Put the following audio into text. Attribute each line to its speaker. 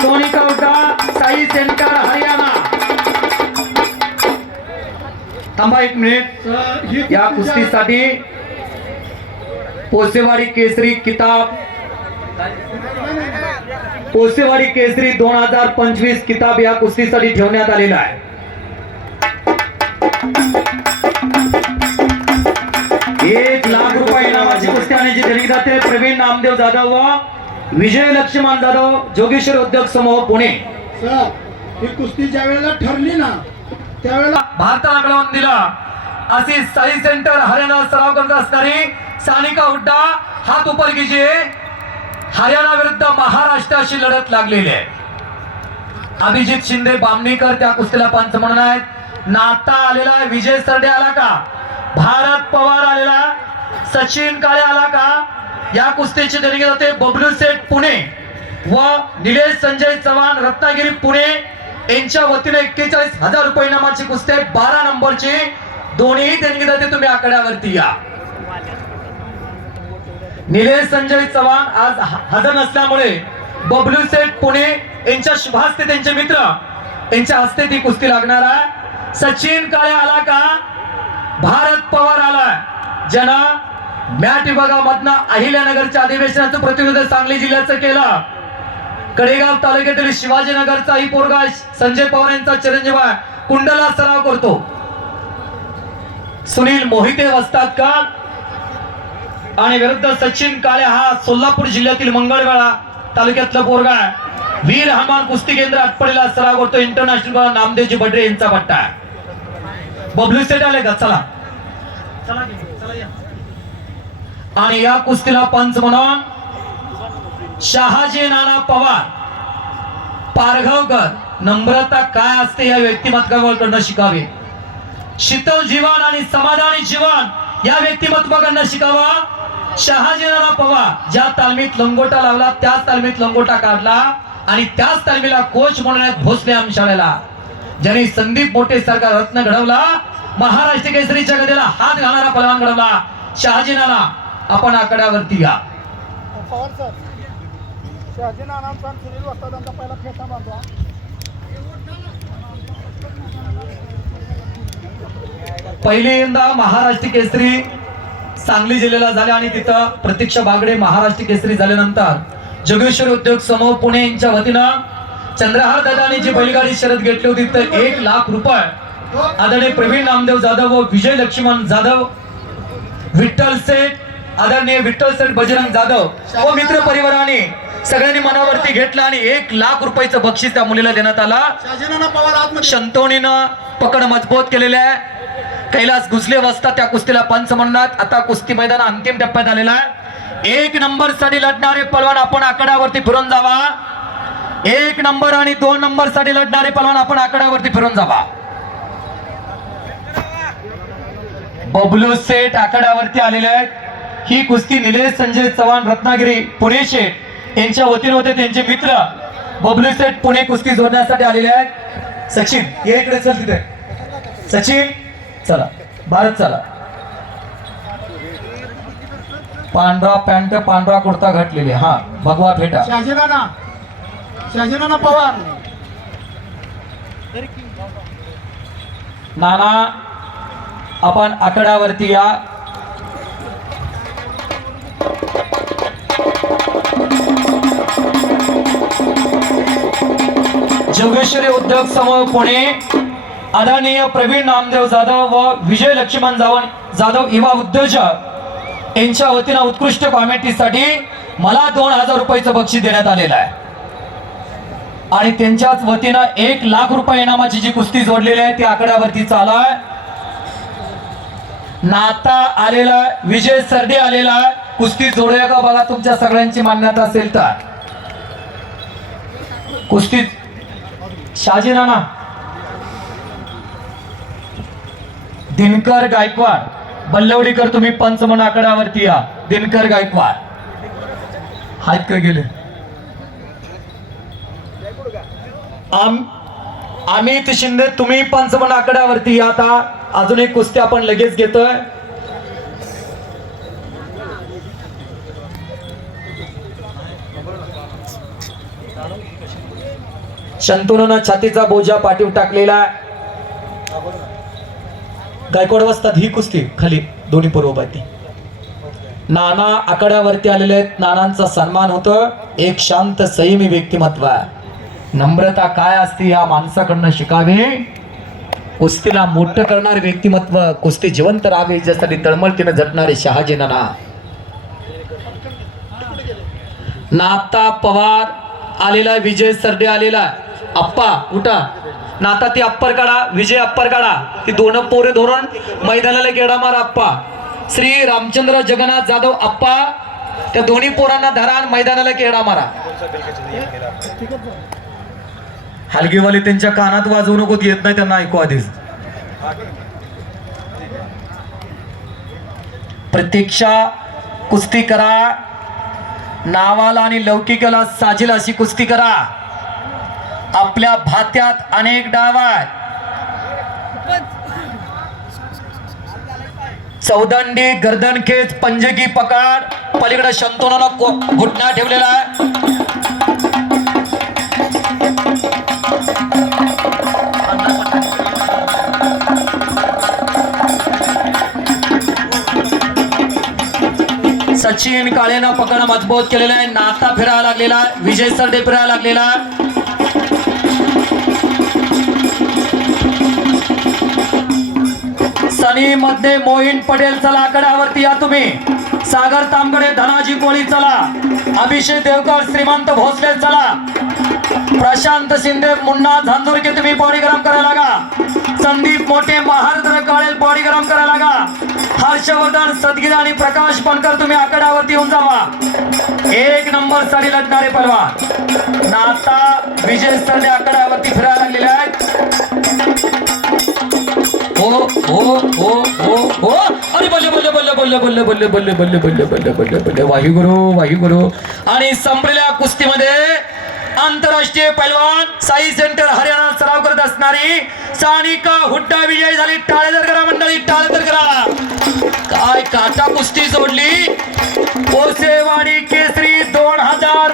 Speaker 1: सोनिका उड्डा साई सेनकर हरियाणा. थांबा एक मिनिट. या कुस्तीसाठी पोसेवाडी केसरी किताब. पोसेवाडी केसरी दोन हजार पंचवीस किताब या कुस्तीसाठी ठेवण्यात आलेला आहे. एक लाख रुपये इनामाची कुस्ती आणायची. दिली जाते प्रवीण नामदेव जाधव व विजय लक्ष्मण जाधव जोगेश्वर उद्योग समूह पुणे.
Speaker 2: सर ही कुस्ती ज्या वेळेला ठरली ना त्यावेळेला
Speaker 1: भारताला मिळवून दिला. अशी साई सेंटर हरियाणा सराव करत असणारी सानिका हुड्डा हात उपर कीजिए हरियाणा विरुद्ध महाराष्ट्राशी लढत लागलेली आहे. अभिजित शिंदे बामणीकर त्या कुस्तीला पंच म्हणून आहेत. नाता आलेला आहे, विजय सरडे आला का? भारत पवार आलेला सचिन काळे आला का? या कुस्तीची देणगी जाते बबलू सेठ पुणे व निलेश संजय चव्हाण रत्नागिरी पुणे. यांच्या वतीने एक्केचाळीस हजार रुपये इनामाची कुस्ती आहे. बारा नंबरची दोन्ही देणगी जाते. तुम्ही आकड्यावरती या. निलेश संजय चव्हाण आज हजर नसल्यामुळे बबलू सेठ पुणे यांच्या शुभास्ते त्यांचे मित्र यांच्या हस्ते ती कुस्ती लागणार आहे. सचिन काळे आला का? भारत पवार आलाय. ज्यांना मॅट विभागामधनं अहिल्यानगरच्या अधिवेशनाचं प्रतिनिधित्व सांगली जिल्ह्याचं केलं. कडेगाव तालुक्यातील शिवाजीनगरचा ही पोरगा संजय पवार यांचा चिरंजीव कुंडला सराव करतो. सुनील मोहिते वसतात का? आणि विरुद्ध सचिन काळे हा सोलापूर जिल्ह्यातील मंगळवेळा तालुक्यातला पोरगा आहे. वीर हनुमान कुस्ती केंद्र आटपडीला सराव करतो इंटरनॅशनल नामदेवजी बडरे यांचा पट्टा आहे. बबलू सेट आले का? चला. चला चला आणि या कुस्तीला पंच म्हणून शहाजी नाना पवार. पारगावकर नम्रता काय असते या व्यक्तिमत्वाकडनं शिकावे? शीतल जीवन आणि समाधानी जीवन या व्यक्तिमत्वाकडनं शिकावा? शहाजी नाना पवार ज्या तालमीत लंगोटा लावला त्याच तालमीत लंगोटा काढला आणि त्याच तालमीला कोच म्हणून भोसले भोसले आमशाळेला ज्याने संदीप मोठे सरकार रत्न घडवला महाराष्ट्र केसरीच्या गदेला हात घालणारा पलवान घडवला. शहाजी नाना आपण आकड्यावरती या.
Speaker 2: पवार सर शहाजी नानांचा पहिला
Speaker 1: पहिल्यांदा महाराष्ट्र केसरी सांगली जिल्ह्याला झाले आणि तिथं प्रतीक्षा बागडे महाराष्ट्र केसरी झाल्यानंतर जोगेश्वर उद्योग समूह पुणे यांच्या वतीनं चंद्रहार दादानी जी बैलगाडी शर्यत घेतली होती तर एक लाख रुपये आदरणीय प्रवीण नामदेव जाधव व विजय लक्ष्मण जाधव विठ्ठल सेठ आदरणीय विठ्ठल सेठ बजरंग जाधव व मित्र परिवाराने सगळ्यांनी मनावरती घेतला आणि एक लाख रुपयाचं बक्षीस त्या मुलीला देण्यात आला. शंतोनीनं पकड मजबूत केलेले आहे. कैलास घुसले वसता त्या कुस्तीला पंच म्हणतात आता कुस्ती मैदान अंतिम टप्प्यात आलेला आहे. एक नंबरसाठी लढणारे पलवान आपण आकड्यावरती फिरून जावा. एक नंबर आणि दोन नंबरसाठी लढणारे पलवान आपण आकड्यावरती फिरून जावा. बबलू सेठ आकड्यावरती आलेले आहेत. ही कुस्ती निलेश संजय चव्हाण रत्नागिरी पुणे शेठ यांच्या वतीने होते. त्यांचे मित्र बबलू सेठ पुणे कुस्ती जोडण्यासाठी आलेले आहेत. सचिन ये इकडे चल तिथे. सचिन चला. भारत चला. पांढरा पॅन्ट पांढरा कुर्ता घातलेले. हा भगवा फेटा.
Speaker 2: शहाजी नाना शहाजी नाना पवार.
Speaker 1: नाना आपण आकड्यावरती या. जोगेश्वरी उद्योग समूह पुणे आदरणीय प्रवीण नामदेव जाधव व विजय लक्ष्मण जावण जाधव युवा उद्योजक यांच्या वतीनं उत्कृष्ट कॉमेंट्रीसाठी मला दोन हजार रुपयाचं बक्षीस देण्यात आलेलं आहे. आणि त्यांच्याच वतीनं एक लाख रुपये इनामाची जी कुस्ती जोडलेली आहे ती आकड्यावरती चालू आहे. नाता आलेला आहे, विजय सरडे आलेला आहे. कुस्ती जोडूया का बघा तुमच्या सगळ्यांची मान्यता असेल तर. कुस्ती शाजी राणा. दिनकर गायकवाड बल्लवडीकर तुम्ही पंचमन आकड्यावरती या. दिनकर गायकवाड. हात का गेले? आम अमित शिंदे तुम्ही पंचमन आकड्यावरती या आता. अजून एक कुस्ती आपण लगेच घेतोय. शंतनूनं छातीचा बोजा पाठीवर टाकलेला गायकवाड वाजतात ही कुस्ती खाली दोन्ही पूर्वपाती. नाना आकड्यावरती आलेले आहेत. नानांचा सन्मान होतं. एक शांत संयमी व्यक्तिमत्व आहे. नम्रता काय असते या माणसाकडनं शिकावे? कुस्तीला मोठं करणारे व्यक्तिमत्व कुस्ती जिवंत राहावे ज्यासाठी तळमळतीनं झटणारे शहाजी नाना. नाता पवार आलेला आहे, विजय सरडे आलेला अप्पा उठा. नाता ती अप्पर काढा विजय अप्पर काढा ती दोन पोरे धोरण मैदानाला गेडा मारा अप्पा. श्री रामचंद्र जगन्नाथ जाधव अप्पा. त्या दोन्ही पोरांना धरा आणि मैदानाला गेडा मारा. हलगीवाले त्यांच्या कानात वाजवू नको येत नाही त्यांना ऐकू आधीच. प्रतीक्षा कुस्ती करा. नावाला आणि लौकिकाला साजेल अशी कुस्ती करा. आपल्या भात्यात अनेक डाव आहेत. चौदंडी गर्दनखेच पंजगी पकाड. पलीकडे शंतोनानं घुटणा ठेवलेला आहे. सचिन काळेनं पकड मजबूत केलेलं आहे. नाता फिरायला लागलेला आहे. विजय सरडे फिरायला लागलेला आणि मध्ये मोहिन पटेल चला आकड्यावरती या तुम्ही. सागर तांबडे धनाजी कोळी चला. अभिषेक देवकर श्रीमंत भोसले चला. प्रशांत शिंदे मुन्ना झांजुरके तुम्ही बॉडी गरम करायला लागा. संदीप मोठे महारद्र काळेल बॉडी गरम करायला लागा. हर्षवर्धन सदगिरी आणि प्रकाश पणकर तुम्ही आकड्यावरती येऊन जावा. एक नंबरसाठी लढणारे पलवान. नाता विजय सरने आकड्यावरती फिरायला लागलेले आहेत. हो हो हो हो हो अरे बल्ले बल्ले बल्ले बल्ले बल्ले बल्ले बल्ले बल्ले बल्ले बल्ले बल्ले बल्ले आणि संपलेल्या कुस्तीमध्ये आंतरराष्ट्रीय पैलवान साई सेंटर हरियाणा सराव करत असणारी सानिका हुड्डा विजय झाली टाळेदर करा मंडळी टाळेदर करा काय काटा कुस्ती सोडली कोसेवाडी केसरी दोन हजार